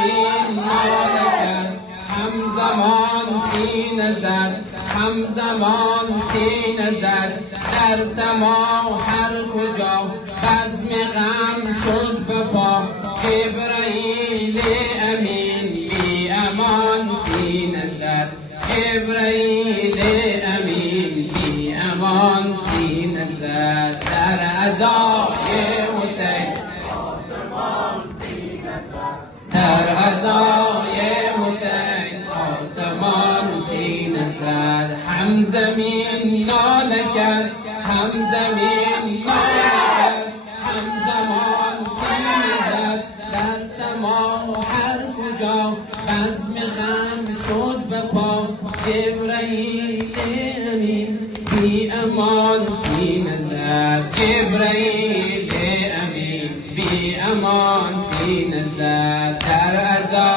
امین ناله کرد، همزمان سینه زد، همزمان سینه زد، در سما هر کجا بزم غم شد به پا. جبرائیل امین بی امان سینه زد، جبرائیل امین بی امان سینه زد، در عزای حسین آسمان سینه زد، در عزای حسین آسمان سینه زد. هم زمین ناله کرد، هم زمین ناله کرد، همزمان سینه زد، در سما هر کجا بزم غم شد به پا. جبرائیل امین بی امان سینه زد، جبرائیل امین بی امان سینه زد، در عزا